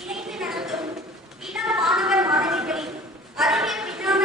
இணைந்து நடத்தும் இளம் மாணவர் மாணவிகளின் அறிவியல் விஞ்ஞான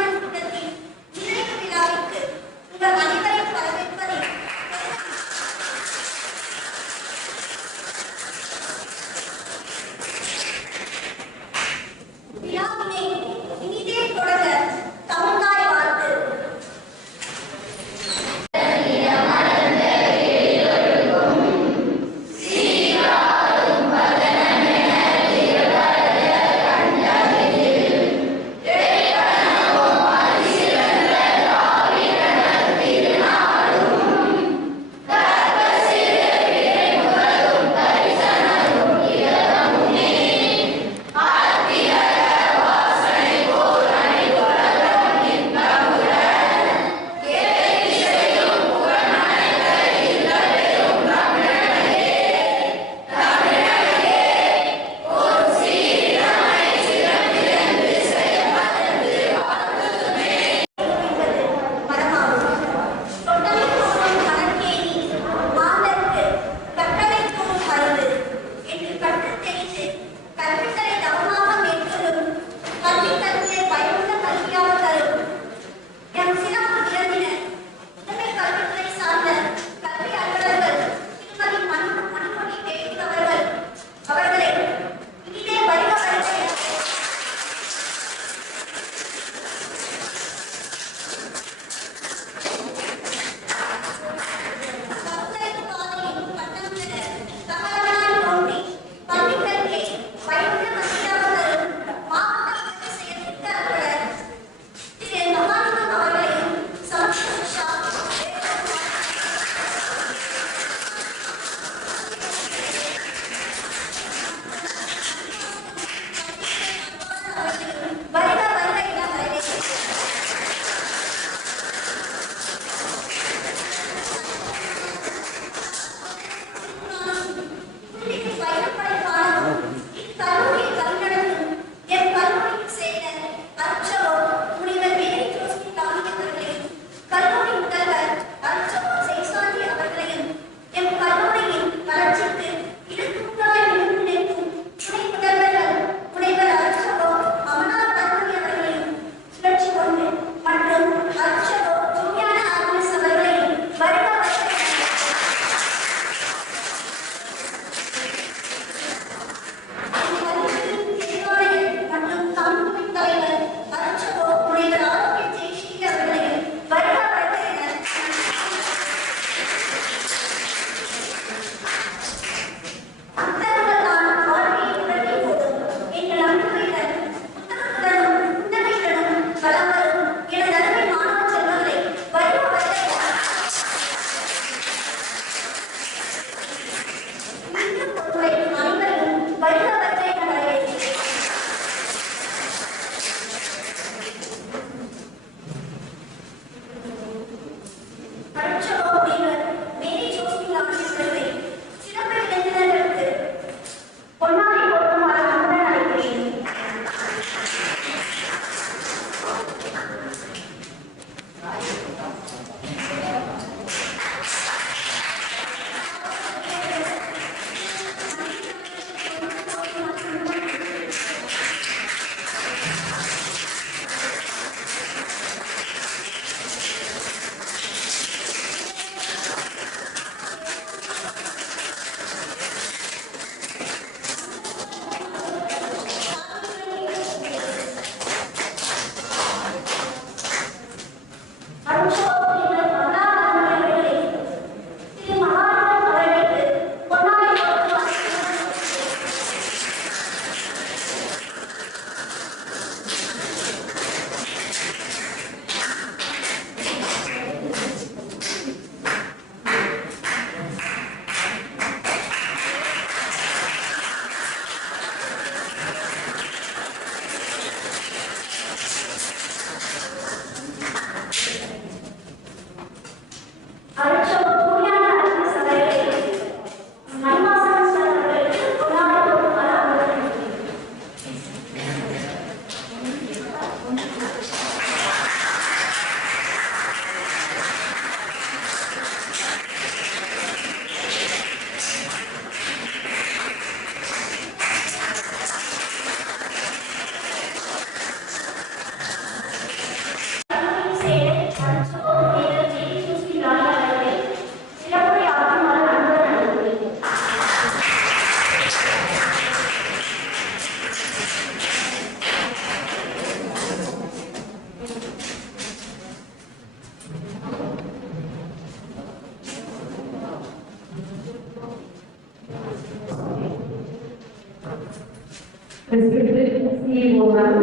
Respected CEO Ma'am,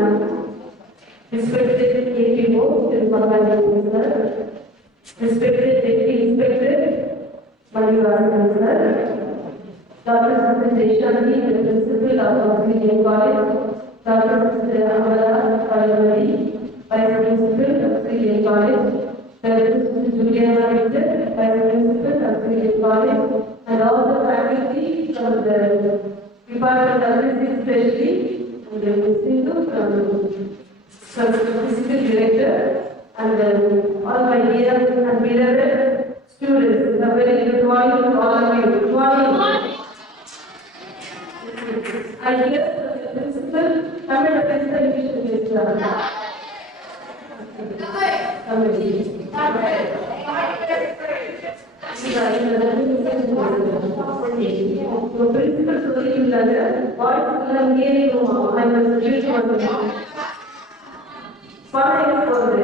respected APO, Tirupati Sir, respected Deputy Inspector, Manivasan Sir, Dr. Sundar Deshani, the Principal of Senior College, Dr. Amala Palavadi, Vice Principal of Senior College, Dr. Juliana Victor, Vice Principal of Senior College, and all the faculty from the Department of Physics, especially, and the Physical Director, and all my dear and beloved students. A very good morning to all of you. Good morning. I hear the principal, Tamil Principal English Minister. The principal சொல்லியிருந்தாங்க voice கேட்கும் I was reading on பாடம் போகிறது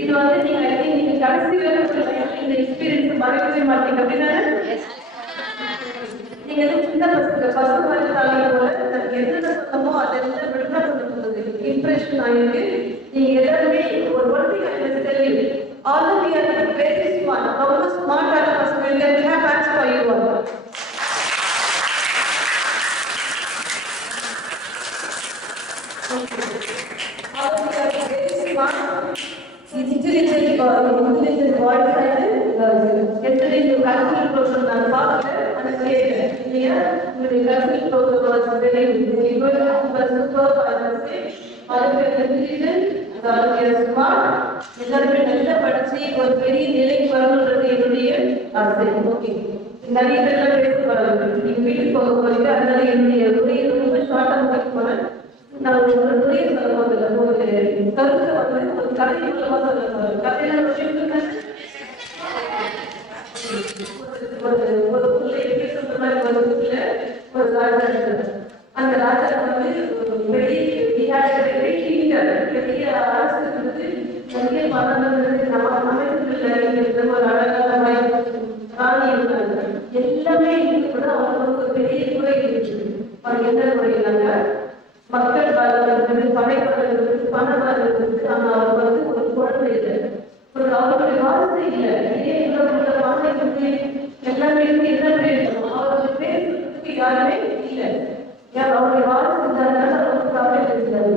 இது வந்து நீங்க கடைசி வரை இந்த எக்ஸ்பீரியன்ஸ் மறக்கவே மாட்டீங்க அப்படின்னா நீங்க சின்ன பசங்க வயசாக போல எதுல சொன்னமோ அதை விடுதலை பண்ணுறது இம்ப்ரெஷன் ஆயிருக்கு. நீங்க எல்லாருமே ஒரு ஒருத்தி all of you are very smart. ரொம்ப ஸ்மார்ட்டான பசங்க we have hands for you all. All of you are very smart. Intelligent boys and girls. Yesterday the cultural program நான் பார்த்தேன் and கேட்டேன் இல்லையா உங்களுடைய cultural program was very good. Was super. I must say all of you are intelligent and all of you are smart. எல்லாருமே நல்லா படிச்சு ஒரு பெரிய நிலைக்கு வரணுன்றது என்னுடைய ஆசை. ஓகே நிறைய பேர்லாம் பேச போறாங்க நீங்க வீட்டுக்கு போக போறீங்க அதனால என்னுடைய உரையை ரொம்ப ஷார்ட்டா முடிக்க போறேன். நான் ஒரு உரையை சொல்ல போதில்லை ஒரு கருத்தை வந்து ஒரு கதை மூலமா சொல்ல போறேன். கதையெல்லாம் ஒரு புள்ள எப்படி சொல்ற மாதிரி ஒரு புள்ள ஒரு ராஜா இருக்கிறது. அந்த ராஜா வந்து பெரிய பெரிய அரசு வந்து நிறைய மரணங்கள் அமைப்புகள் ஒரு அழகான ராணி இருந்தாங்க. எல்லாமே இருக்கு கூட அவங்களுக்கு ஒரு பெரிய குறை இருக்குது. அவங்க என்ன குறையினாங்க மக்கள் வாழ்றது படைப்படுறது பணம் வாழ்றது. ஆனா அவங்க வந்து ஒரு குழந்தை இல்லை ஒரு அவருடைய வார்த்தை இல்லை. இதே இவங்களோட வார்த்தை வந்து எல்லாமே எல்லாமே இருக்கணும். அவருக்கு பேசுறதுக்கு யாருமே இல்லை. யார் அவருடைய வார்த்தை இருந்தாங்க அவருக்கு கவலை இருக்கிறாரு.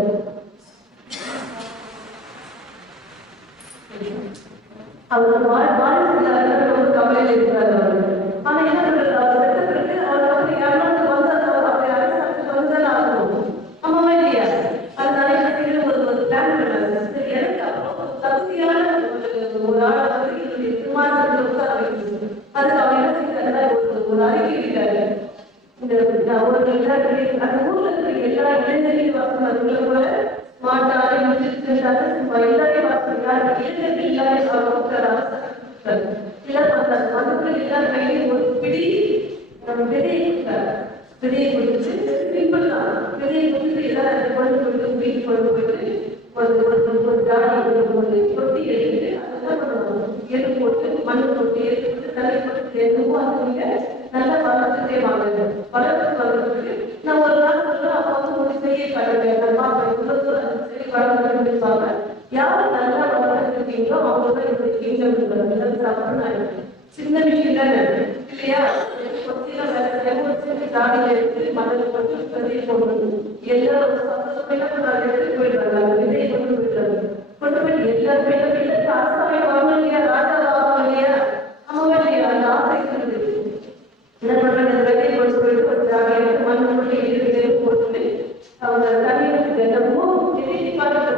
அவர் வாழ்க்கையில ஒரு கவலையில் இருக்கிறார் அவர். ஆனா என்ன பண்றது செத்தப்பிறகு அவர் வந்து யாரும் வந்தாலும் அவருடைய அரசாங்கத்துக்கு வந்தாலும் ஆகணும் ஆமாவா இல்லையா? அதனால என்ன ஒரு பிளான் பண்ணாங்க. எனக்கு அப்புறம் தகுதியான ஒரு ஆளை வந்து என்னுடைய சிம்மாசனத்தில் உட்கார வைக்கணும். அதுக்கு அவர் என்ன செய்யறாரு ஒரு அறிக்கை விட்டாரு. இந்த கொண்டு போயிட்டு ஒரு ஜாடி ஒரு தொட்டி எடுத்துட்டு அதெல்லாம் எரு போட்டு மண் போட்டு எரு போட்டு தண்ணி போட்டு எதுவும் அதுல நல்லா வளர்த்துட்டே வாங்க. வளர்த்துட்டு நான் ஒரு நாள் சொல்றேன், அப்போ வந்து ஒரு செடியை கட்டுறேன் இவ்வளவு தூரம் செடி வளர்ந்துருப்பாங்க. யாரு நல்லா வளர்த்துருக்கீங்களோ அவங்க தான் இந்த கிங்டம் சாப்பிட்றேன். சின்ன விஷயம் தானே இல்லையா? கொத்திலாம் வேலை ஜாடியில எடுத்து மணல் போட்டு கதையை போடணும். எல்லாரும் எடுத்துட்டு போயிடுறாங்க. விதையை கொண்டு போயிடுறாங்க. கொண்டு போயிட்டு எல்லாருமே அரசாங்கம் வாங்க இல்லையா, ராஜா வாங்க இல்லையா, ஆமாவா இல்லையா? அந்த ஆசை இருந்தது. என்ன பண்றாங்க, அந்த விதையை கொண்டு போயிட்டு ஒரு ஜாடியில மண் போட்டு விதையை போட்டு அவங்க தண்ணி தினமும் எதிர்த்து பார்த்து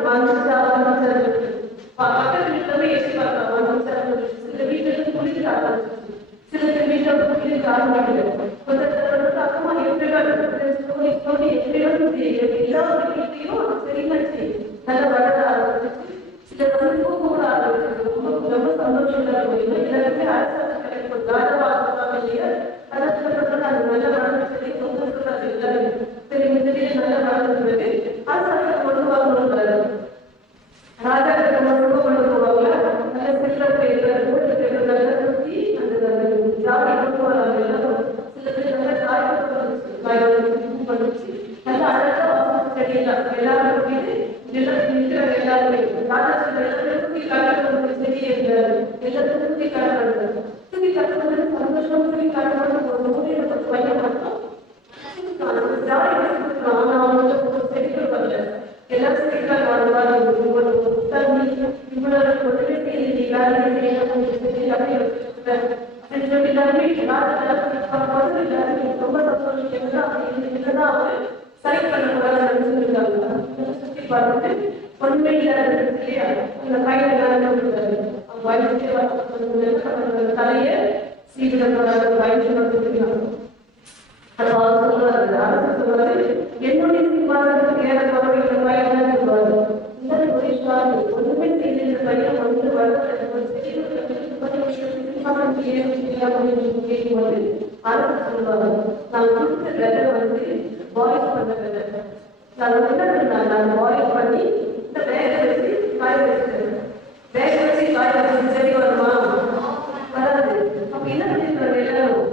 பக்கத்து வீட்டுல எட்டி பார்க்கலாம். சில வீட்டுல குளிக்க ஆரம்பிச்சு, சில வீட்டுல குளிக்க ஆரம்பிச்சு அக்கமா எப்படி எல்லா வீட்லையும் சரியாச்சு நல்லா வளர ஆரம்பிச்சு. சில வந்து கூட ஆரம்பிச்சு ரொம்ப சந்தோஷமா இருக்கும். எல்லாருமே அரசாங்கம் கிடைக்கும் ராஜாவாக இல்லையா, அதான் அது நல்ல வளர்ந்து சரி சந்தோஷம் எல்லாரும் சரி முதலில் நல்ல வளர்ந்துருக்கு. அரசாங்கம் கொண்டு வாங்கணும்ன்றாரு. ராஜா ரொம்ப கொண்டு போவாங்க. நல்ல சில்லறை சுற்றி அந்த ஜாதி கொண்டு வராங்க. சில பேர் நல்ல காய்கறி பண்ணிச்சு நல்லா அழகா வாசல் செடியெல்லாம் எல்லாரும் போயிட்டு இருக்கிற எல்லாருமே ராஜா எல்லாருமே காட்டுறது செடி எல்லாரும் சுற்றி காட்டுறது சுற்றி காட்டுறது சந்தோஷம். சுற்றி காட்டுறது ஒரு மூலையில ஒரு பையன் மட்டும் ஜாதி செடிகள் வரல. எல்லா செடிகள் தண்ணி இவ்வளவு கொண்டு ரொம்ப சந்தோஷம். சரி பண்ணக்கூடாது சுற்றி பார்த்துட்டு உண்மையில இல்லையா அந்த கையில தலைய சீக்கிரம் வயசு சொல்றாரு, என்னுடைய சிம்மாசனத்துக்கு ஏற பறவைகள் பையன் சொல்றாரு. இந்த ஒன்றுமே செய்த பையன் வந்து கேட்கும்போது அரசு சொல்லுவாங்க, நான் கொடுத்த விதை வந்து பாயில் பண்ண விதை. நான் என்ன பாயில் பண்ணி இந்த வேக வச்சு காய வச்சுட்டேன். வேக வச்சு காய வச்சு சரி வருமா? வராது. அப்ப என்ன பண்ணிருக்காங்க எல்லாரும்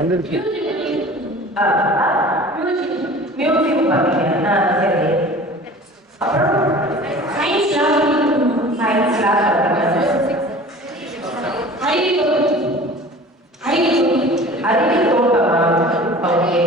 வந்துருச்சு. மியூசிக் பார்த்தீங்க. சரி. அப்புறம் சயின்ஸ் லேப் அறிவியல் தோட்டமா? ஓகே.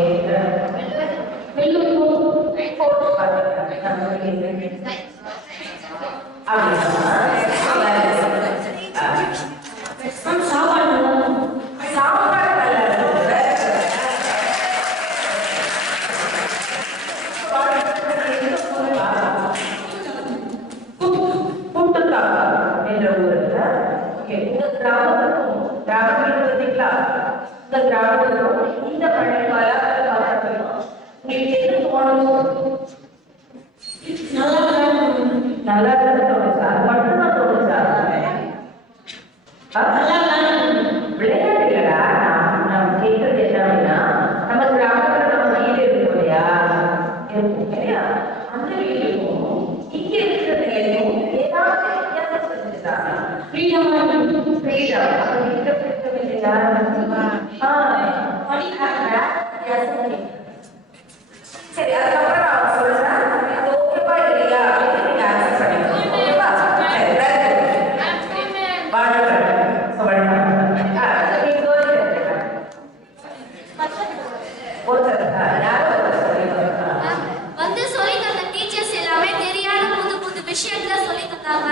இந்த பழைய காலகட்டத்தில் உங்களுக்கு எது தோணும்? நல்லா தோணுச்சா? அது மட்டும் தான் தோணுச்சா? விளையாட்டு இல்லடா. நம்ம கேட்கறது என்ன அப்படின்னா, நம்ம கிராமத்துல நம்ம வீடு இருக்கும் இல்லையா, இருக்கும் இல்லையா, அந்த வீட்டுக்கும் இங்க இருக்கிற நிலையும் ஏதாவது வித்தியாசம் தெரிஞ்சுதா? ஃப்ரீடம் அப்ப வீட்டை பிடிக்கும் இல்லையா? சரி, அதுக்கப்புறம் நான் சொல்றேன். இது ஓகேவா இல்லையா அப்படின்னு நீங்க ஆன்சர் பண்ணிக்கணும். ஓகேவா? வந்து சொல்லி தந்த டீச்சர்ஸ் எல்லாமே தெரியாத புது புது விஷயங்களை சொல்லி தந்தாங்க.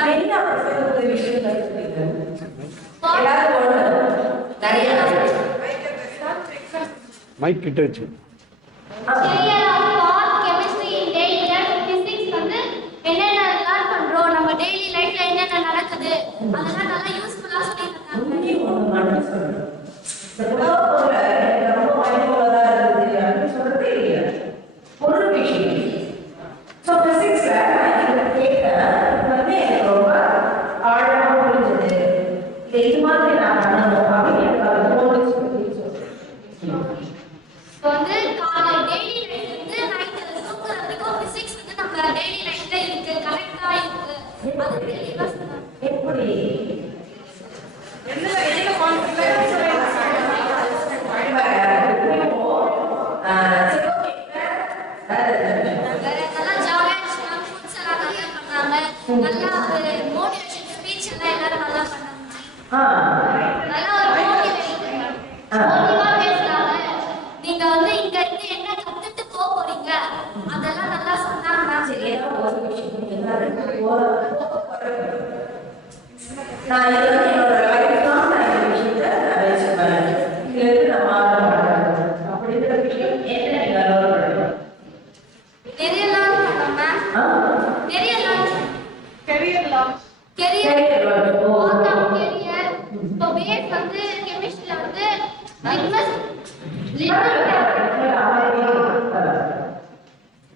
மைக் கிட்ட வச்சு என்னென்ன பண்றோம், நம்ம டெய்லி லைஃப்ல என்னென்ன நடக்குது, அதெல்லாம் நல்லா யூஸ்ஃபுல்லா சொல்லி ஒரு விஷயம். ஸோ பிசிக்ஸ்ல வந்து எனக்கு ரொம்ப ஆழமா புரிஞ்சது. இது மாதிரி நான் பண்ணணும் அப்படின்னு எனக்கு அது தோணுச்சு. வந்து காலை டெய்லி லைஃப்ல இருந்து நைட் தூங்குற வரைக்கும் பிசிக்ஸ் வந்து நம்ம டெய்லி லைஃப்ல இருக்கு, கரெக்டா இருக்கு. அது தெளிவா சொன்னாங்க. எப்படி நல்லா ஜாலியா ஃபுட்ஸ் எல்லாம் நல்லா பண்ணாங்க. நல்லா ஒரு மோட்டிவேஷன் ஸ்பீச் எல்லாம் எல்லாரும் நல்லா பண்ணாங்க. நல்லா ஒரு மோட்டிவா பேசுறாங்க. நீங்க வந்து இங்க இருந்து என்ன கத்துட்டு போறீங்க அதெல்லாம் நல்லா சொன்னாங்க. சரி, நான் இது வந்து என்னோட லைஃப் தான் நான் இந்த விஷயத்தை நான் வச்சுப்பேன். இதுலேருந்து நான் மாற மாட்டேன் அப்படிங்கிற விஷயம் என்ன நீங்க அலோவ் பண்ணணும். நிறைய லான்ச் பண்ணோமா? நிறைய லான்ச் கெரியர் இப்போ பேஸ் வந்து கெமிஸ்ட்ரியில வந்து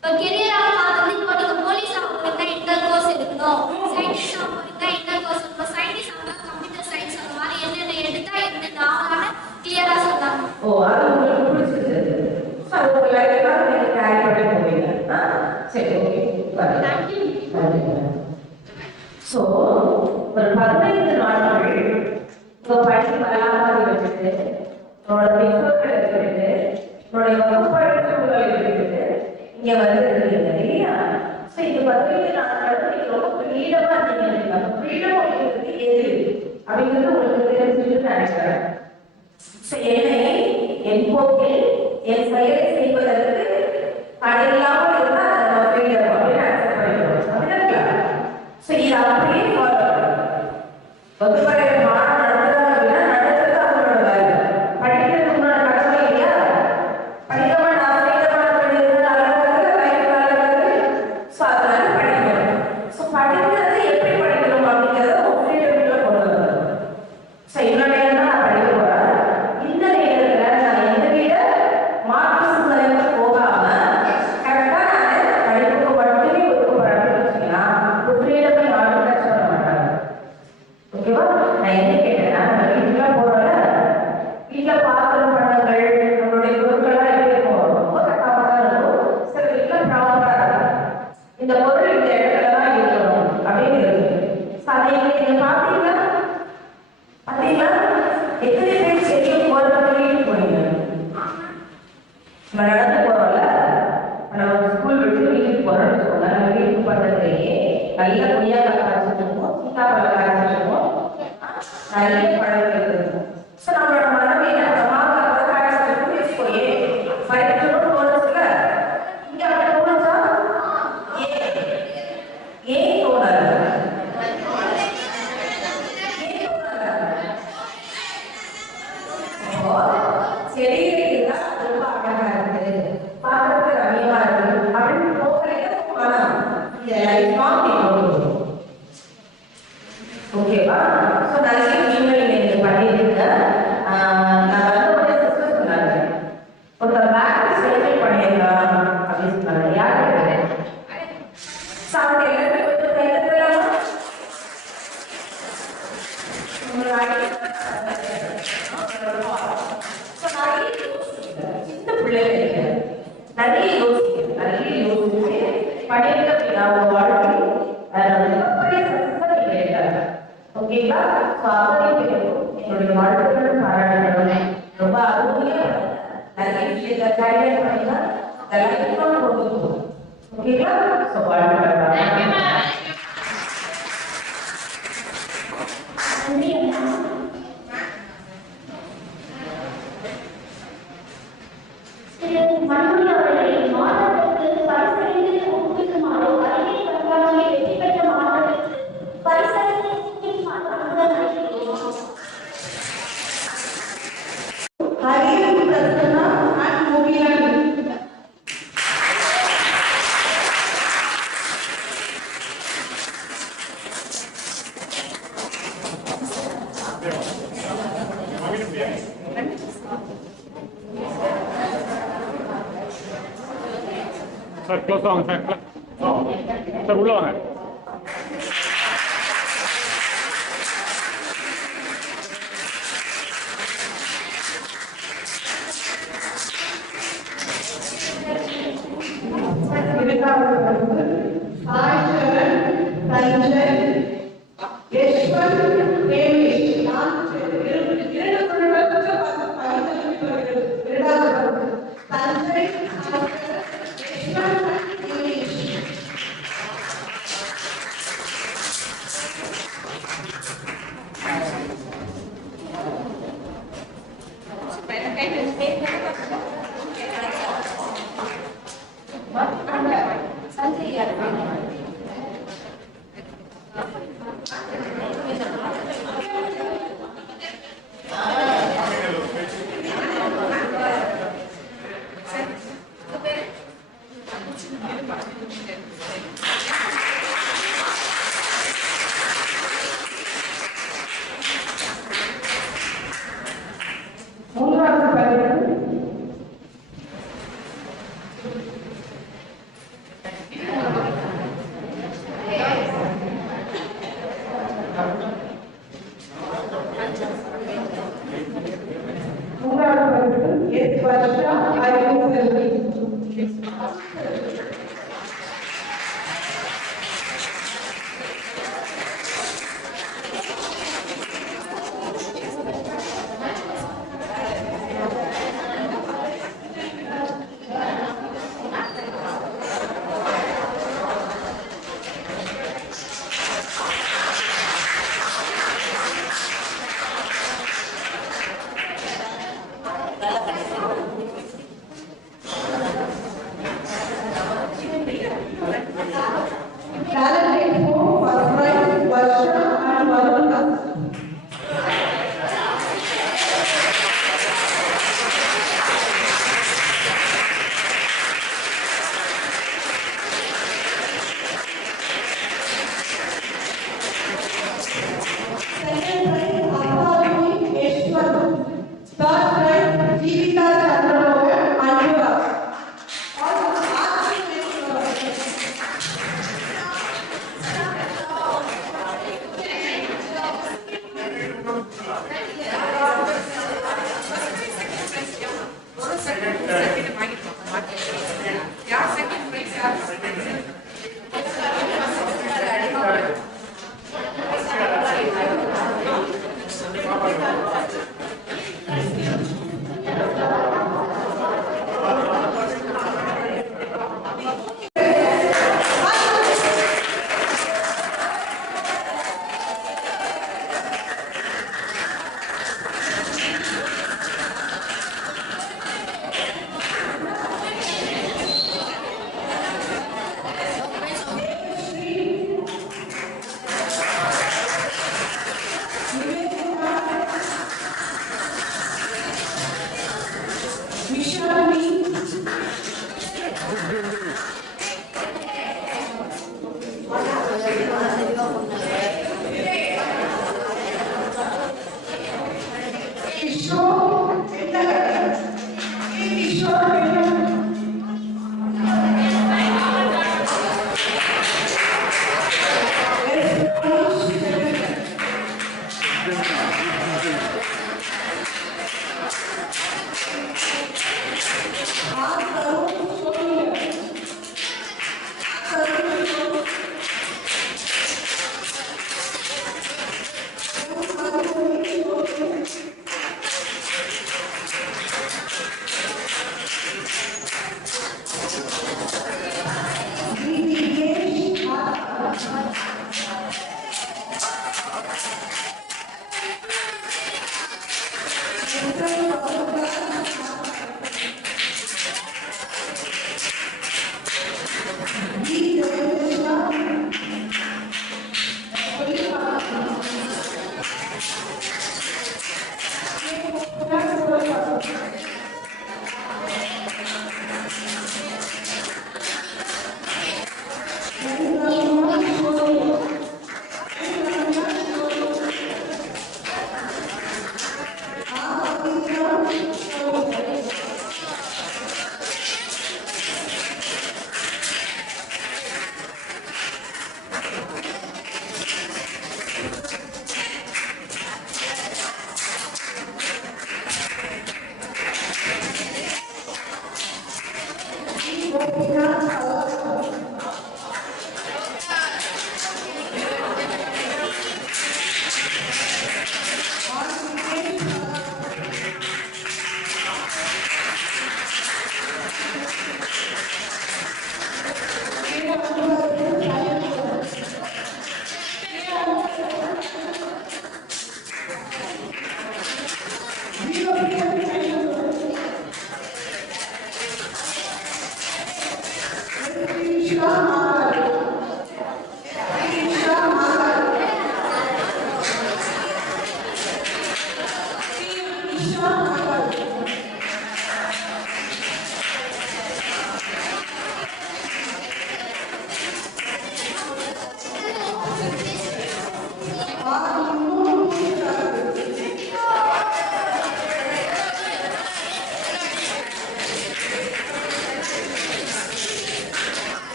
இப்போ கெரியராக பார்த்து இப்போ நீங்க போலீஸ் ஆகணும்னா இன்டர் கோர்ஸ் எடுக்கணும், சயின்டிஸ்ட் ஆகணும்னா இன்டர் கோர்ஸ் எடுக்கணும், சயின்டிஸ்ட் ஆகணும்னா கம்ப்யூட்டர் சயின்ஸ் அந்த மாதிரி என்னென்ன எடுத்தா என்னென்ன ஆகலாம்னு கிளியரா சொன்னாங்க. அது உங்களுக்கு பிடிச்சிருக்கு. உங்க லைஃப்ல நீங்க கேரி பண்ணி போவீங்க. சரி, ஓகே. ஸோ ஒரு 15 நாட்கள் உங்க பள்ளி வளாகத்தை வச்சுட்டு உன்னோட பெற்றோர்களை விட்டுட்டு உன்னுடைய வகுப்பறை சூழலை விட்டுட்டு இங்க வந்துருக்கீங்க இல்லையா? ஸோ இந்த 15 நாட்கள் நீங்க ரொம்ப ஃப்ரீடமா இருந்தீங்க. ஃப்ரீடம் அப்படிங்கிறது எது அப்படிங்கிறது உங்களுக்கு தெரிஞ்சுட்டு நினைக்கிறேன். என்னை என் போக்கில் என் செயலை செய்வதற்கு தடையில்லாமல் இருந்தால் அதை நம்ம ஃப்ரீடம் அப்படின்னு அக்செப்ட் பண்ணிக்கிறோம். அப்படின்னா இது அப்படியே வகுப்பறை மாணவ நடத்துறாங்க அப்படின்னா நடத்துறது அவங்களோட வேலை. படிக்கிறது உங்களோட கடமை இல்லையா? படிக்காம நான் ஃப்ரீடமான படிக்கிறது அழகாக லைஃப் அழகாக. ஸோ அதனால படிக்கணும். ஸோ படிக்கிறது எப்படி படிக்கணும் அப்படிங்கிறத ஒரு ஃப்ரீடம்ல கொண்டு வரணும். ஸோ இவ்வளோ நேரம் தான் நான் படிக்க போறேன். இந்த நேரத்தில் நான் எந்த விட மார்க்ஸ் போகாம கரெக்டாக செடியில இருந்தா ரொம்ப அழகா இருக்கு, பார்க்கறதுக்கு ரம்மியமா இருக்கு அப்படின்னு போகிறீங்க. மனம் ஓகேவா? ஸோ நிறைய விஷயங்கள் நீங்க பண்ணிருக்கீங்க. நான் வந்து ஒரு சிஸ்டர் சொன்னாங்க, ஒருத்தர் பேக் செலிப்ரேட் பண்ணியிருக்கான் அப்படின்னு சொன்னாங்க. யாரு சாப்பிட்டு எல்லாருமே கொஞ்சம் கைதட்டலாமா? சின்ன பிள்ளைங்க நிறைய யோசிச்சு பண்ணியிருக்க அவங்க வாழ்க்கை மிகப்பெரிய சக்சஸ் கிடையாது. ஓகேங்களா? ஸோ அவரையும் என்னுடைய வாழ்க்கைகள் பாராட்டணும். ரொம்ப அருமையா நிறைய விஷயத்தை கையில் பண்ணினா லைஃப்லாம் கொண்டு போகும். ஓகேங்களா? ஸோ வாழ்க்கை மணி அவர்களை மாணவர்களுக்கு பரிசளித்து ஊக்குவிக்குமாறு அறிவை கண்காட்சியை வெற்றி பெற்ற மாணவர்களுக்கு பரிசளித்து ஊக்குவிக்குமாறு அன்புடன் அழைக்கிறோம். சார் க்ளோஸ் வாங்க சார். சார் உள்ள வாங்க.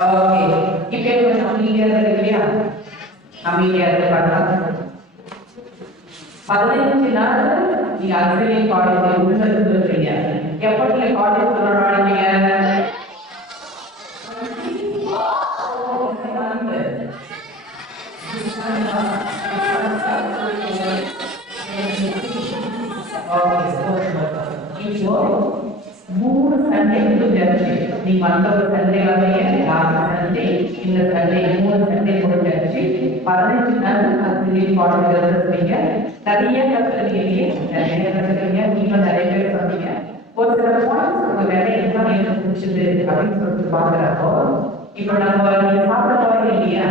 ஓகே இப்போ கொஞ்சம் அமைதியா இருக்கு இல்லையா அமைதியா இருக்கு பார்க்கலாம் 15 நாள் நீங்க அக்ரிலி காலேஜ் உள்ள இருந்துருக்கீங்க எப்போ நீங்க காலேஜ் நுழைஞ்சீங்க இப்போ 3 சண்டே முடிஞ்சாச்சு நீங்க வந்த ஒரு சண்டே வந்தீங்க லாஸ்ட் சண்டே இந்த சண்டே 3 சண்டே முடிஞ்சாச்சு 15 நாள் அக்ரிலி காலேஜ் இருந்துருக்கீங்க நிறைய கத்துக்கிறீங்க நீங்க நிறைய பேர் சொன்னீங்க ஒரு சில பாயிண்ட்ஸ் உங்க வேலை என்ன எனக்கு பிடிச்சது அப்படின்னு சொல்லிட்டு பாக்குறப்போ இப்போ நம்ம நீங்க சாப்பிட போறீங்க இல்லையா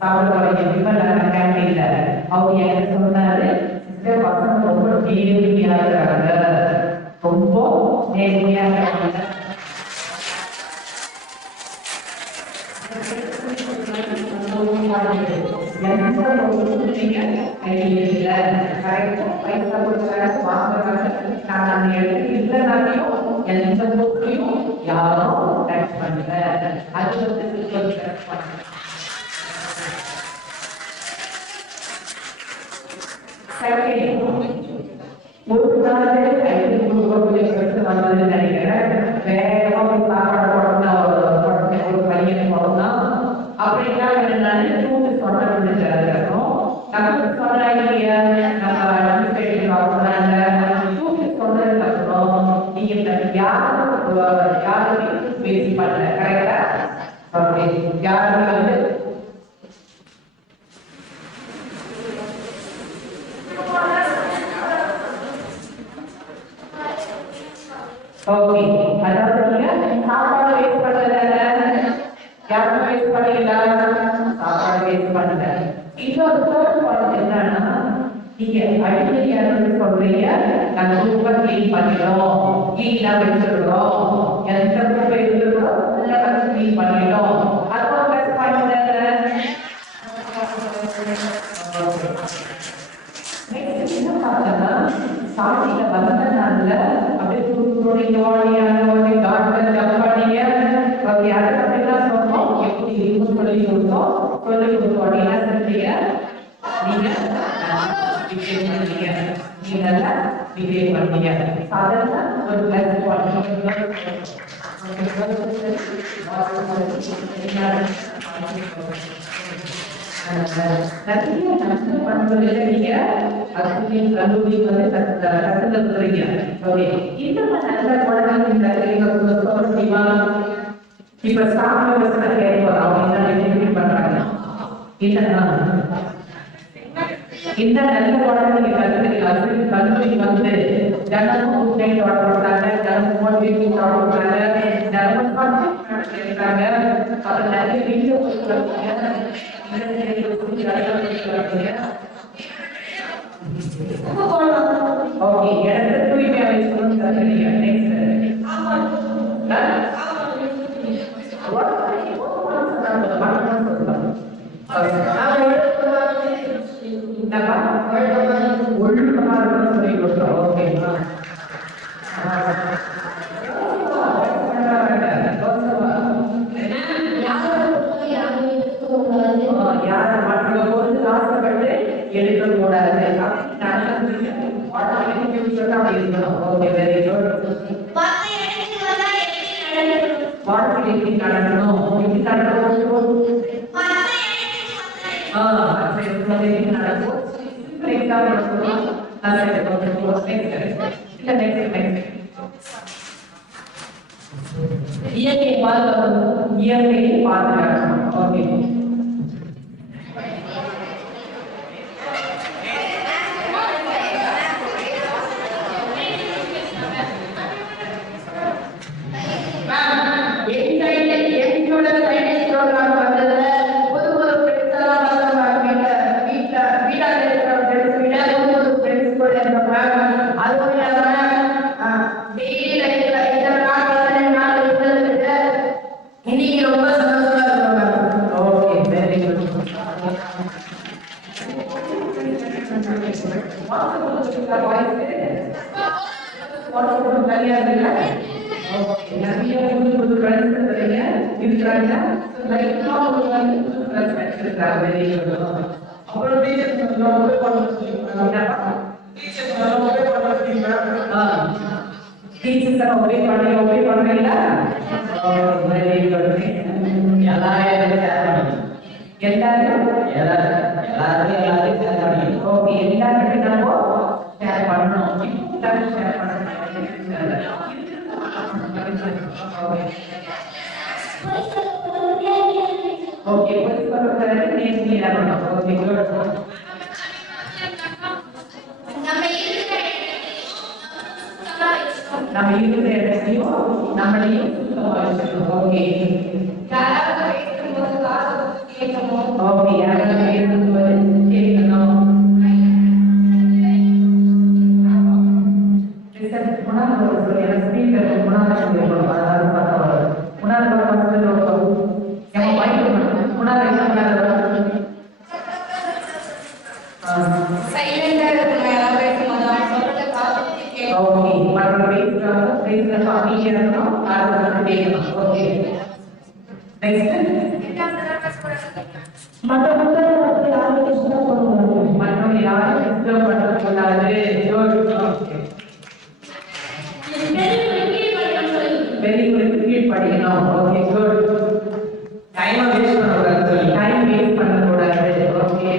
சாப்பிட போறீங்க விமலா கேண்டீன்ல அவங்க எனக்கு சொன்னாரு சிஸ்டர் பசங்க ரொம்ப நேர்மையா இருக்காங்க ரொம்ப நேர்மையா இருக்காங்க அப்படின்னா இந்த நல்ல குழந்தைங்க கல்லூரி கல்லூரி வந்து தினமும் தினமும் மோட்டிவேஷன் கேட்கறாங்க அப்புறம் நிறைய வீடியோ ஓகே இடத்துல தூய்மையா வச்சுக்கணும்னு சொல்றீங்க இன்னைக்கு ரொம்ப சந்தோஷமா இருக்கும். ஓகே இருக்கிறாங்க அப்புறம் டீச்சர்ஸ் ரொம்ப பண்ணுவாங்க டீச்சர்ஸ் ஒரே பண்றீங்களா வெரி குட் எல்லாரும் ஓகே எல்லாரும் நம்ம ஷேர் பண்ணணும் எல்லாரும் ஷேர் பண்ணணும் ஓகே போய் சொல்றது நீங்க பண்ணணும் ஓகே குட் நம்ம இருக்கிற இடத்தையும் நம்மளையும் சுத்தமாக வச்சுக்கணும் ஓகே ஓகே யாராவது பேசும்போது கேட்கணும் ஸ்பீக்கர் very good repeat படிக்கணும் ஓகே குட் டைம் வேஸ்ட் பண்ண கூடாது சொல்லி டைம் வேஸ்ட் பண்ண கூடாது ஓகே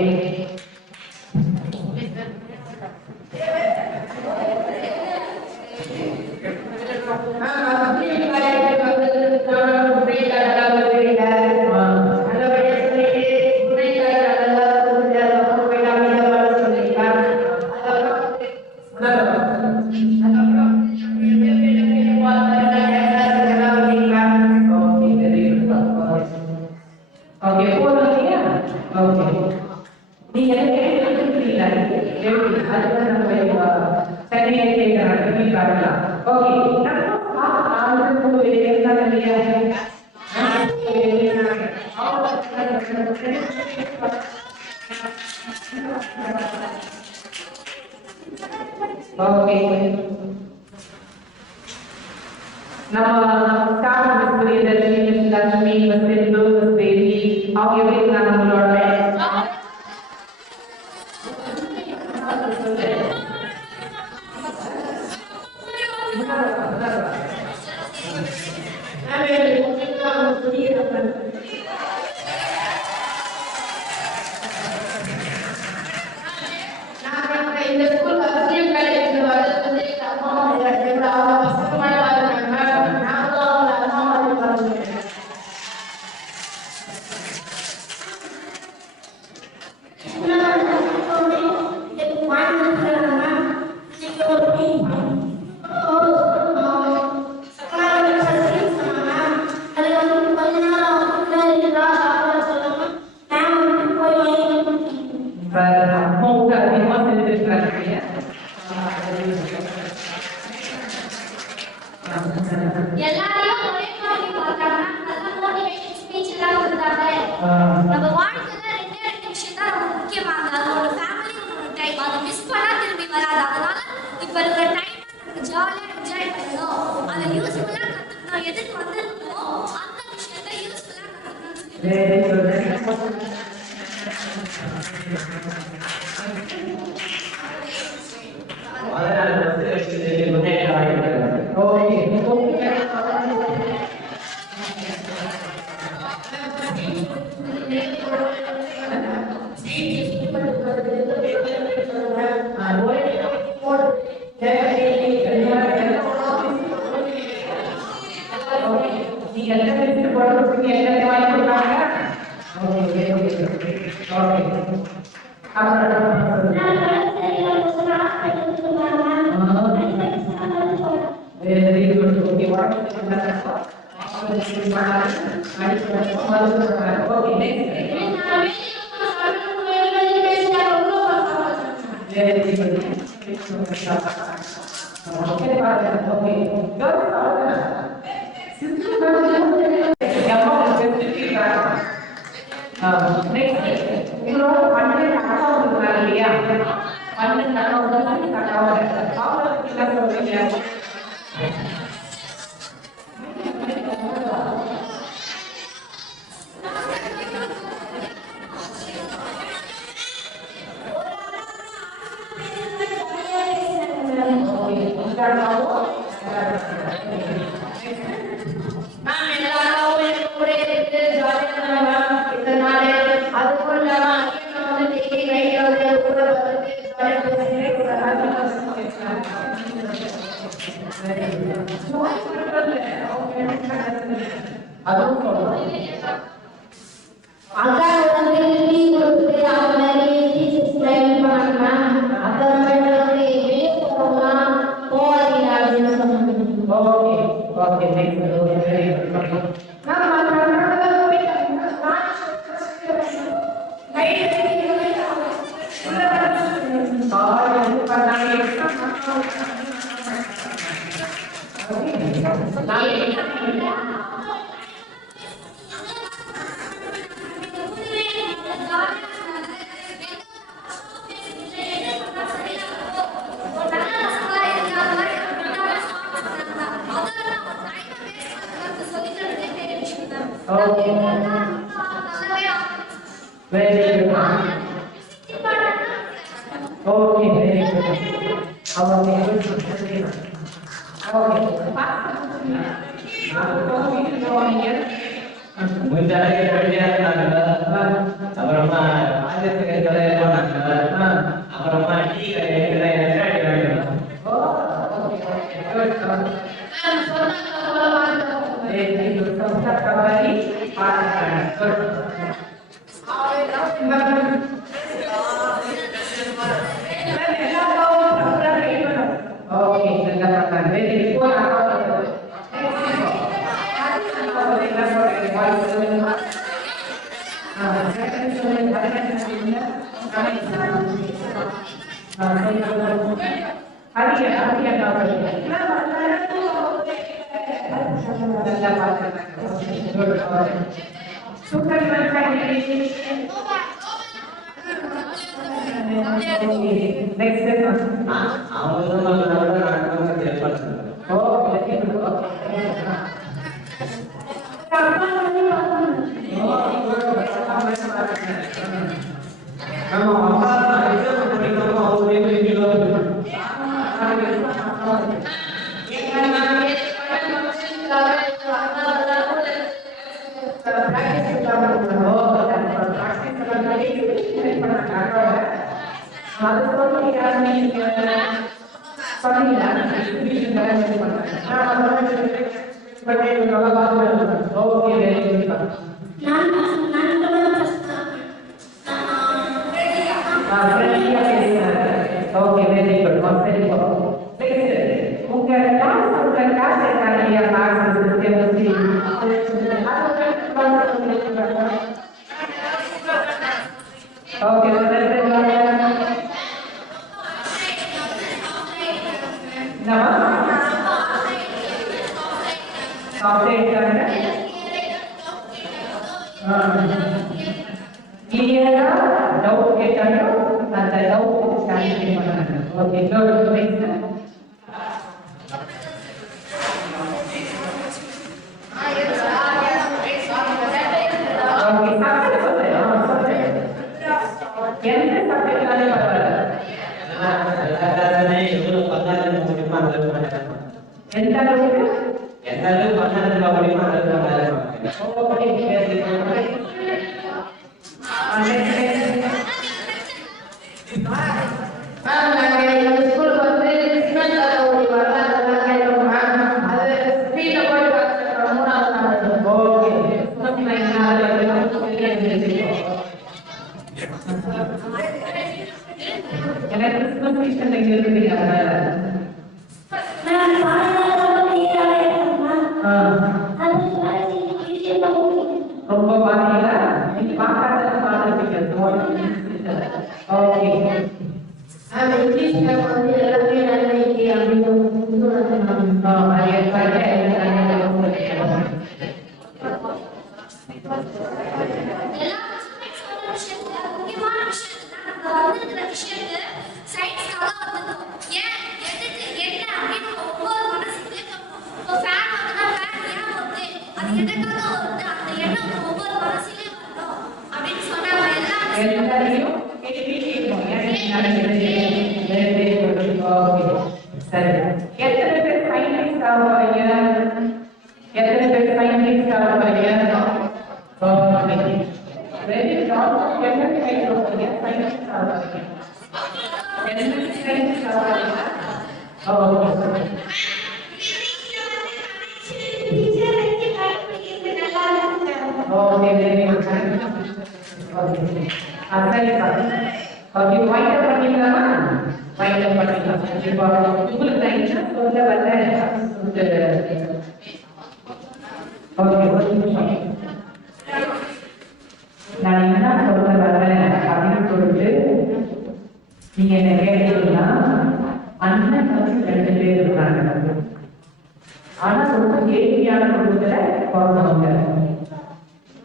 ஆனா ரொம்ப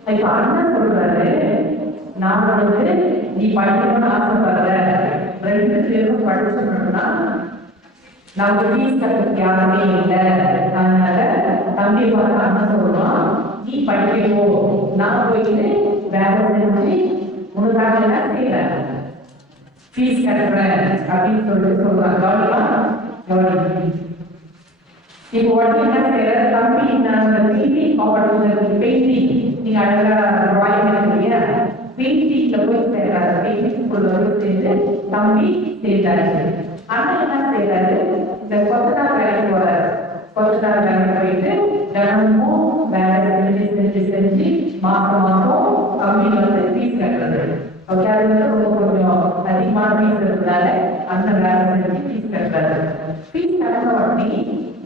இப்ப அண்ணன் சொல்றாரு, நான் வந்து நீ படிக்கணும்னு ஆசைப்படுற, 2 பேரும் படிச்சோம்னா நமக்கு ஃபீஸ் கட்டுறதுக்கு யாருமே இல்லை. அதனால தம்பி பார்த்து அண்ணன் சொல்லுவான், நீ படிக்கோ, நான் போயிட்டு வேலை செஞ்சு உனக்காக என்ன செய்யறேன், ஃபீஸ் கட்டுறேன் அப்படின்னு சொல்லிட்டு சொல்றாங்க. கவனிப்பா. இப்போ உடனே என்ன செய்யற, தம்பி நான் பெயிண்டிங் காம்படிஷன், பெயிண்டிங் நீங்க அழகா டிராயிங் பண்ணக்கூடிய பெயிண்டிங்ல போய் சேர்றாரு. பெயிண்டிங் ஸ்கூல்ல போய் சேர்ந்து தம்பி சேர்ந்தாரு. அண்ணன் என்ன செய்யறாரு, இந்த கொத்தனார் வேலைக்கு போறாரு. கொத்தனார் வேலைக்கு போயிட்டு தினமும் வேலை செஞ்சு மாசம் தம்பி வந்து ஃபீஸ் கட்டுறது. ஓகே, அது வந்து ரொம்ப கொஞ்சம் அதிகமான ஃபீஸ் இருக்கிறதால அண்ணன் வேலை செஞ்சு ஃபீஸ் கட்டுறாரு. ஃபீஸ் கட்டின உடனே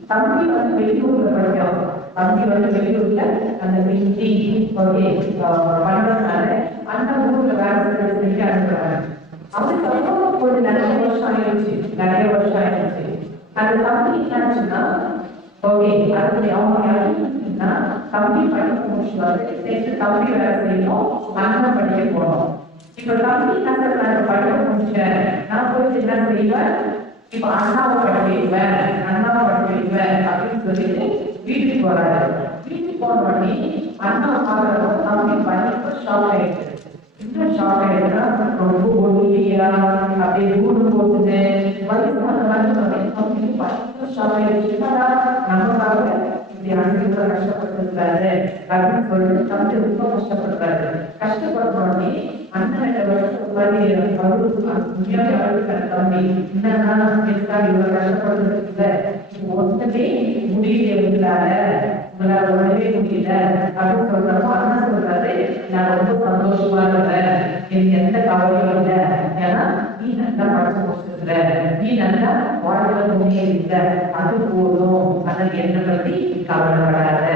தம்பி வந்து வெளியூர்ல படிக்கிறோம். தம்பி வந்து வெளியூர்ல அந்த பெயிண்டிங் பண்றதுனால அந்த ஊர்ல வேலை செஞ்சு அனுப்புறாங்க. அதுக்கப்புறம் ஒரு நிறைய வருஷம் ஆயிடுச்சு. அந்த தம்பி என்னாச்சுன்னா, ஓகே அது அவங்க யாருன்னா தம்பி படிக்க முடிச்சு தம்பி வேலை செய்யணும், அண்ணன் படிக்க போனோம். இப்ப தம்பி என்ன சொல்றாங்க, படிக்க முடிச்சேன், நான் போய் என்ன செய்வேன், இப்ப அண்ணாவை படிப்பேன் அப்படின்னு சொல்லிட்டு வீட்டுக்கு போறாரு. வீட்டுக்கு போன உடனே அண்ணா பார்க்கறப்ப தம்பி பயங்கர ஷாக் ஆயிடுச்சு. என்ன ஷாக் ஆயிடுச்சுன்னா, ரொம்ப ஒல்லியா அப்படியே ஊடு போட்டுது தம்பி பயங்கர ஷாக் ஆயிடுச்சு. நமக்காக இப்படி அஞ்சு கஷ்டப்பட்டிருக்காரு அப்படின்னு சொல்லிட்டு தம்பி ரொம்ப கஷ்டப்படுறாரு. கஷ்டப்படுற உடனே அண்ணன் தம்பி என்னன்னா இவ்வளவு கஷ்டப்படுறது ஒன்றுமே முடியல, உங்களால உடனே முடியல அப்படின்னு சொல்றப்போ அண்ணன் சொல்றாரு, நான் ரொம்ப சந்தோஷமா இருந்தேன், எனக்கு எந்த கவலையும் இல்லை. ஏன்னா நீ நல்லா படிச்சு முடிச்சிருக்கிற, நீ நல்லா வாழ்க்கை முன்னேறிட்ட, அது போதும். அதை என்னை பத்தி கவலைப்படாத.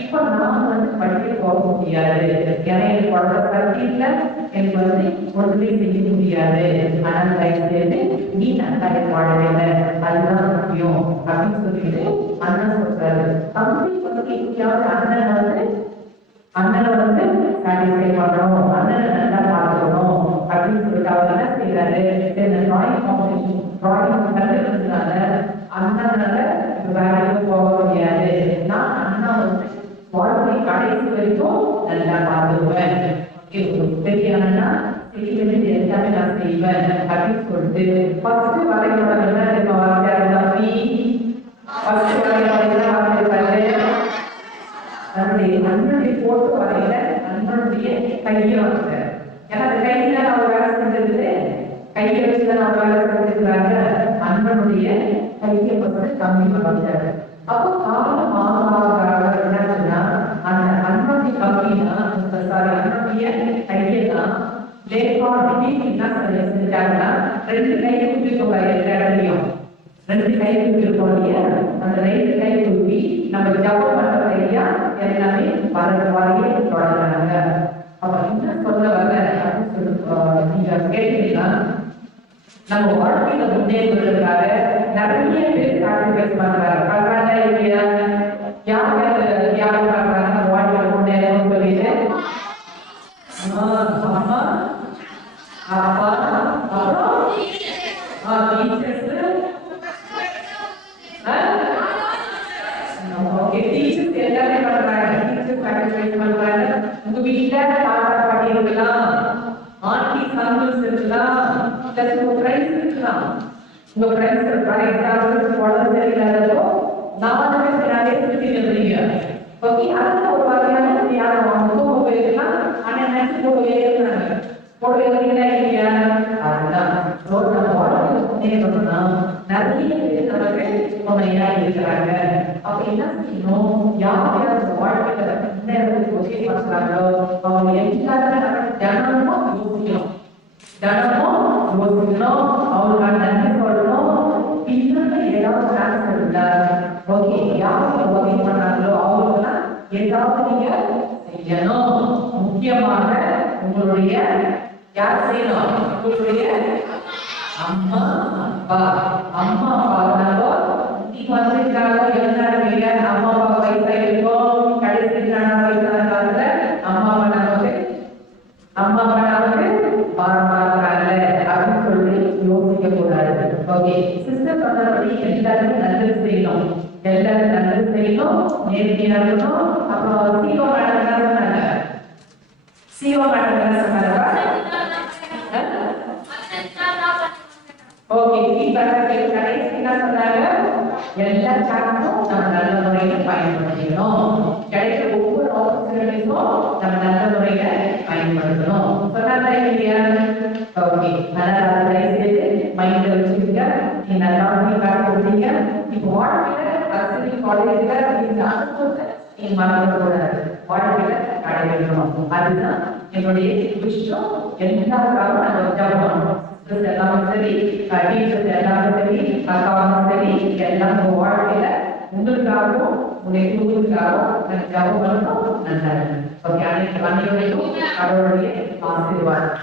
இப்ப நான் வந்து படிக்க போக முடியாது, ஏன்னா எனக்கு குழந்தை சக்தி இல்லை, எனக்கு வந்து ஒன்றுமே செய்ய முடியாது. ஆனால் தயவுசெய்து நீ நல்லா வாழவில்லை, அதுதான் முக்கியம் அப்படின்னு சொல்லிட்டு அண்ணன் சொல்றாரு. தம்பி வந்து எப்படியாவது அண்ணனை வந்து சாட்டிஸ்ஃபை பண்ணணும், அண்ணனை நல்லா பார்க்கணும் அப்படின்னு சொல்லிட்டு அவர் என்ன செய்யறாரு, இந்த டிராயிங் காம்படிஷன் டிராயிங் கற்றுக்கிறதுனால அண்ணனால வேலைக்கு போக முடியாது, நான் அண்ணா வந்து வாழ்க்கை கடைசி வரைக்கும் நல்லா பார்த்துக்குவேன், பெரிய அண்ணா செய்ய வேண்டியது எல்லாமே நான் செய்வேன் அப்படின்னு சொல்லிட்டு ஃபர்ஸ்ட் வரையோட என்ன வார்த்தை தம்பி, ஃபர்ஸ்ட் வரையோட வார்த்தை அண்ணனுடைய போட்டு வரையில அண்ணனுடைய கையை வாங்க. ஏன்னா அந்த கையில அவர் வேலை செஞ்சது, கையை வச்சுதான் அவர் வேலை செஞ்சிருக்கிறாங்க. அண்ணனுடைய கையை வந்து தம்பி வந்தாரு. அப்போ காலம் என்னாச்சுன்னா அந்த அண்ணனுடைய கம்பினா அண்ணனுடைய கையெல்லாம் என்ன செஞ்சாங்கன்னா 2 கையை தூக்கிக்கோங்க. எல்லா இடத்துலையும் 2 கையை தூக்கிருக்கோம் இல்லையா, அந்த 2 கையை தூக்கி நம்ம ஜபம் பண்ற கையா எல்லாமே வரைய தொடங்குறாங்க. அப்ப என்ன சொல்ல வர அப்படின்னு சொல்லி நீங்க கேட்டீங்கன்னா, நம்ம வாழ்க்கையில முன்னேறுவதற்காக நிறைய பேர் சாக்ரிஃபைஸ் பண்றாங்க. பண்றாங்க இல்லையா, யார் பண்றாங்க வாழ்க்கையில முன்னேறணும்னு சொல்லிட்டு, அம்மா அப்பா அப்புறம் டீச்சர்ஸ். ஓகே, டீச்சர்ஸ் எல்லாமே பண்றாங்க. டீச்சர்ஸ் சாக்ரிஃபைஸ் பண்றாங்க. உங்க வீட்டுல தாத்தா பாட்டி இருக்கலாம், ஆண்டி அங்கிள்ஸ் இருக்கலாம், பிளஸ் உங்க ஃப்ரெண்ட்ஸ் இருக்கலாம். உங்க ஃப்ரெண்ட்ஸ் குழந்தை சரியில்லாதோ 4 பேர் நிறைய சுற்றி இருந்தீங்க. ஓகே, அதுல ஒரு வகையான யாரும் அவங்க போயிருக்கலாம். ஆனா நினைச்சு போடவே இருந்தாங்க, போடவே இல்லையா, அதுதான் நம்ம வாழ்க்கையில முன்னேறணும்னா நிறைய பேர் நமக்கு துணையா இருக்கிறாங்க. அப்ப என்ன செய்யணும், யார் வாழ்க்கையில முன்னேறதுக்கு உதவி பண்றாங்களோ அவங்க எல்லாருமே தினமும் யோசிக்கணும், அவங்களுக்கு நன்றி சொல்லணும். இன்னொன்று ஏதாவது சான்ஸ் இருந்தா ஓகே, யாருக்கு உதவி பண்ணாங்களோ அவங்களுக்குலாம் ஏதாவது நீங்க செய்யணும். முக்கியமாக உங்களுடைய யார் செய்யணும், உங்களுடைய அம்மா அப்பா. அம்மா அப்பாவோ நீங்க வந்திருக்காங்க எல்லாரும் அம்மா அப்பா வயசா இருக்கும் கடைசி வயசான காலத்துல அம்மா அப்பா நமக்கு பாரமாக்குறாங்க அப்படின்னு சொல்லி யோசிக்க கூடாது. ஓகே சிஸ்டர் சொன்னபடி எல்லாரும் நல்லது செய்யணும், எல்லாரும் நல்லது செய்யணும், நேர்மையா இருக்கணும். அப்புறம் சிஓ மேடம் என்ன சொன்னாங்க? சிஓ மேடம் என்ன சொன்னாங்க? ஓகே கடைசி என்ன சொன்னாங்க? எல்லா சான்ஸும் நம்ம நல்ல முறையில பயன்படுத்திக்கணும். கிடைக்கிற ஒவ்வொரு ஆப்பர்ச்சுனிட்டிஸும் நம்ம நல்ல முறையில பயன்படுத்தணும் சொன்னாங்க இல்லையா? ஓகே அதனால தயவுசெய்து மைண்ட்ல வச்சுக்கிங்க. நீங்க நல்லா கொடுத்தீங்க. இப்போ வாழ்க்கையில அரசு காலேஜ்ல இந்த அனுபவத்தை நீங்க மறந்துடக்கூடாது. வாழ்க்கையில கடைபிடிக்கணும். அதுதான் என்னுடைய விஷயம். எல்லாருக்காகவும் அந்த ஜாப் பண்ணணும். எல்லாரும் சரி, டீச்சர்ஸ் எல்லாரும் சரி, அக்காவும் சரி, எல்லாம் வாழ்க்கையில உங்களுக்காகவும் உங்களுடைய குடும்பத்துக்காகவும் ஜாப் பண்ணணும். நன்றாக ஓகே அனைத்து அனைவரையும் அவருடைய ஆசீர்வாதம்.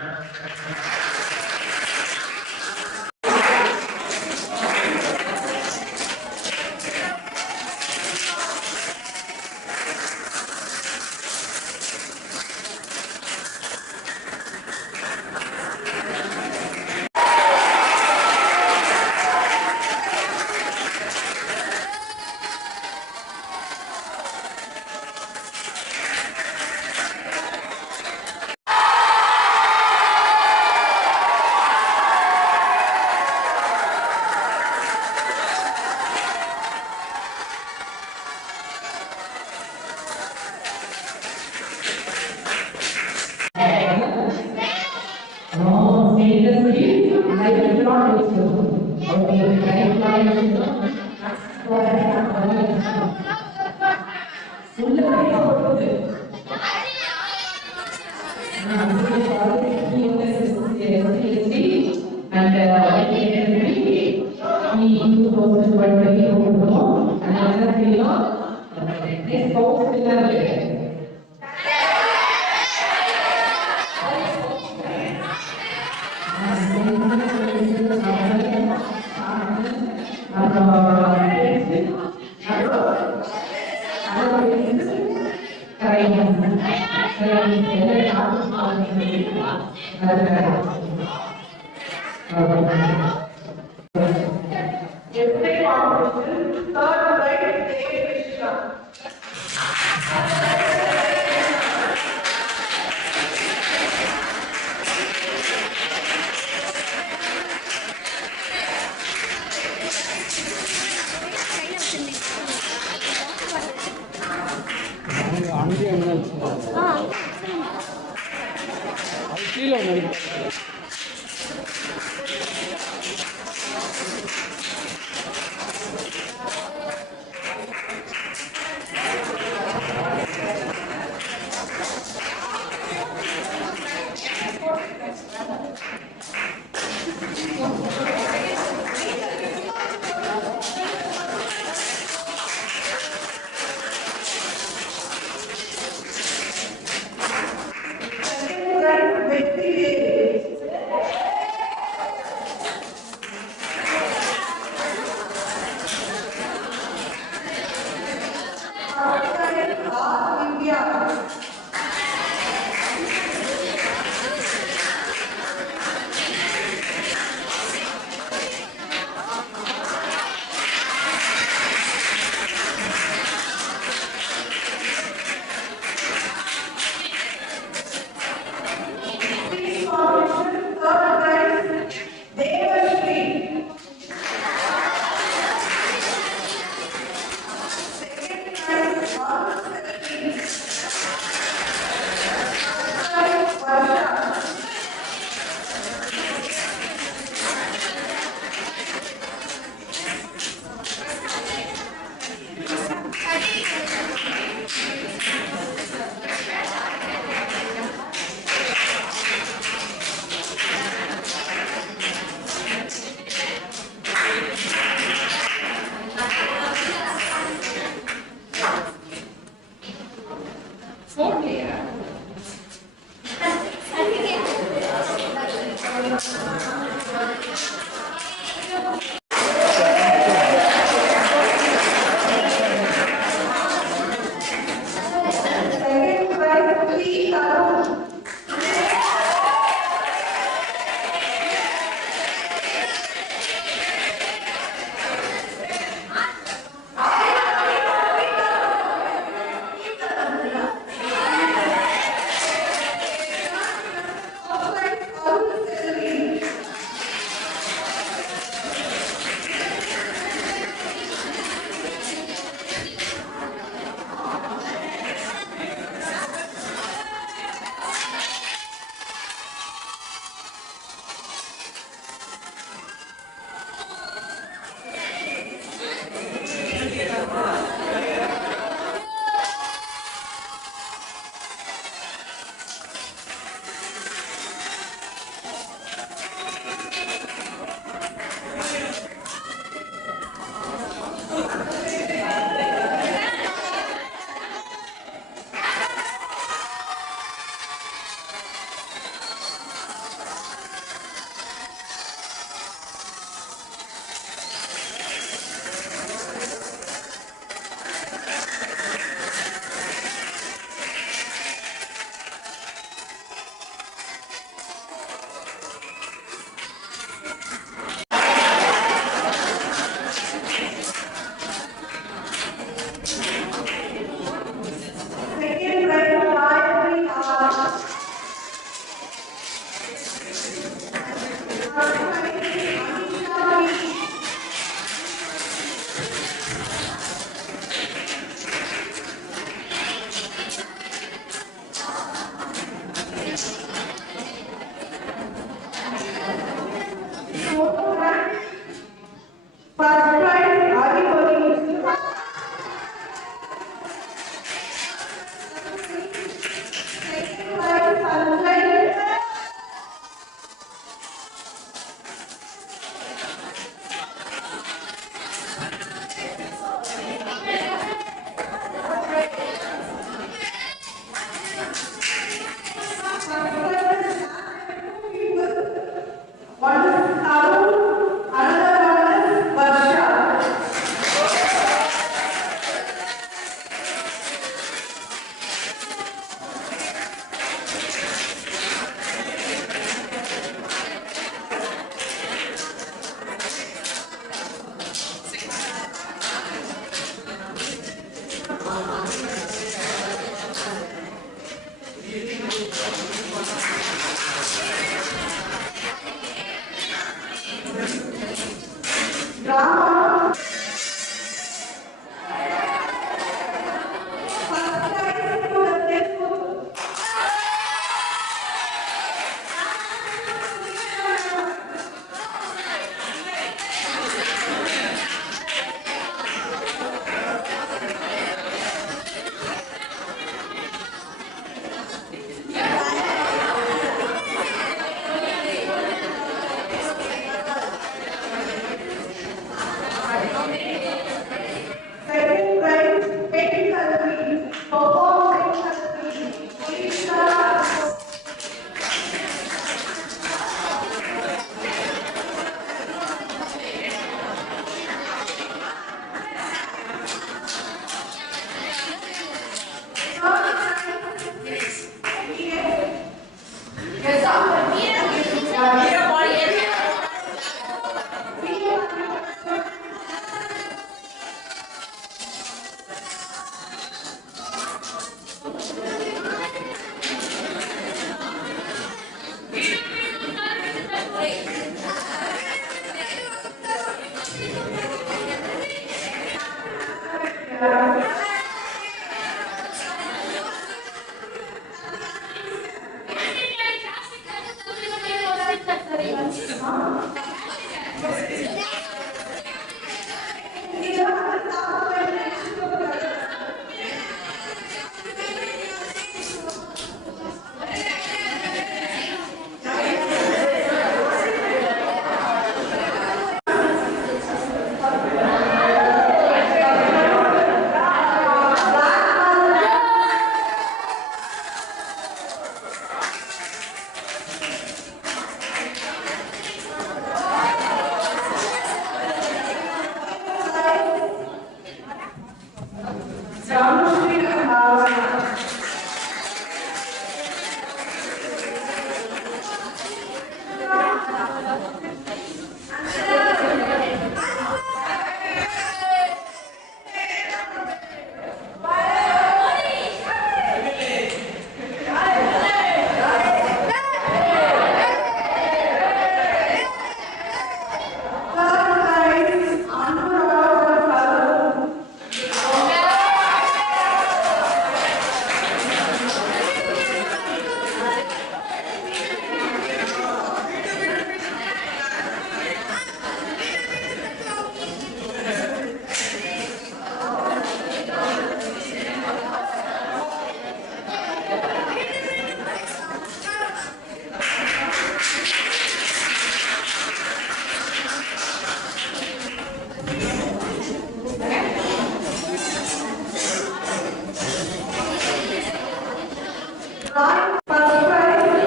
First prize,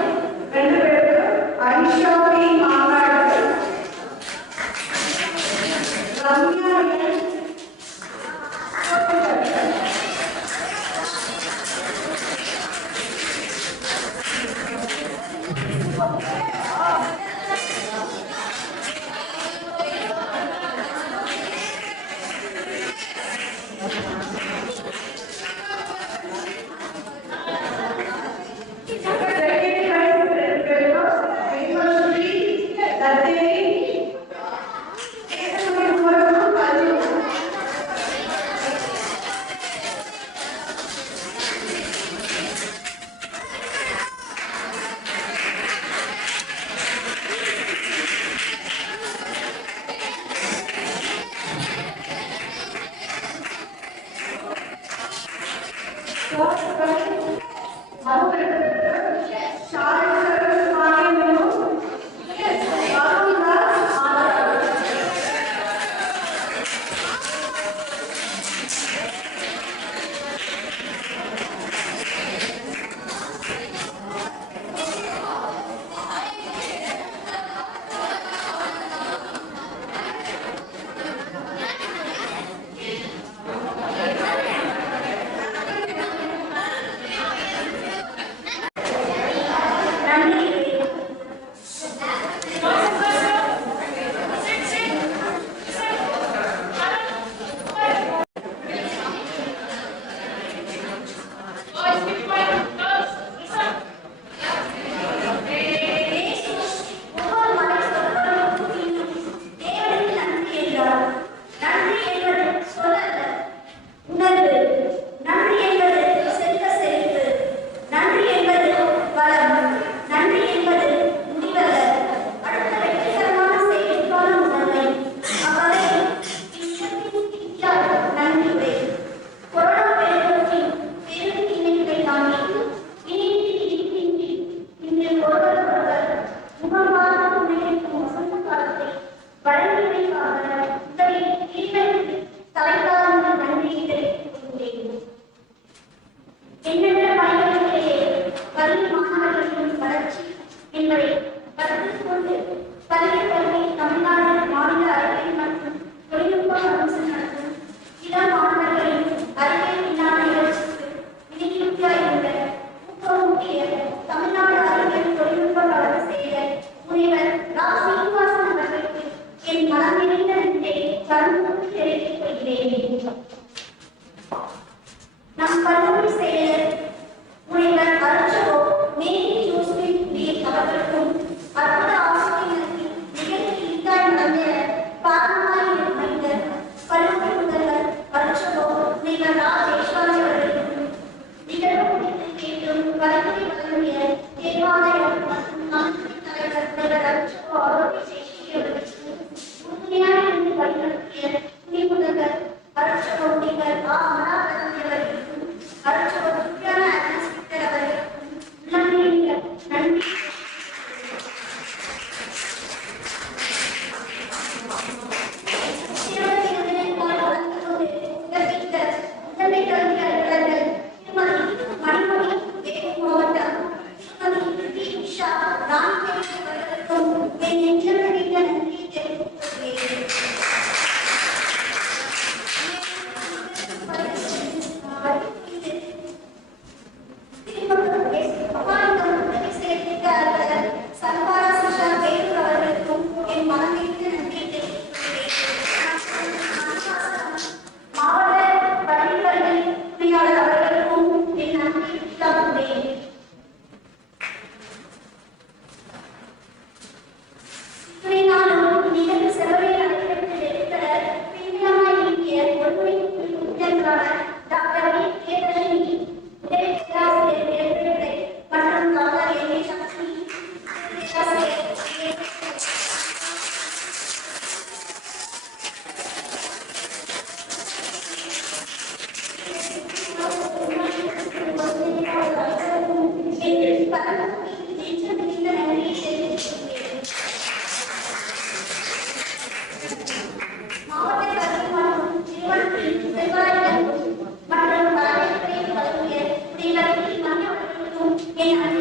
2 பேருக்கு அனிஷா பி மாங்காடு, ரம்யா என் Ram என்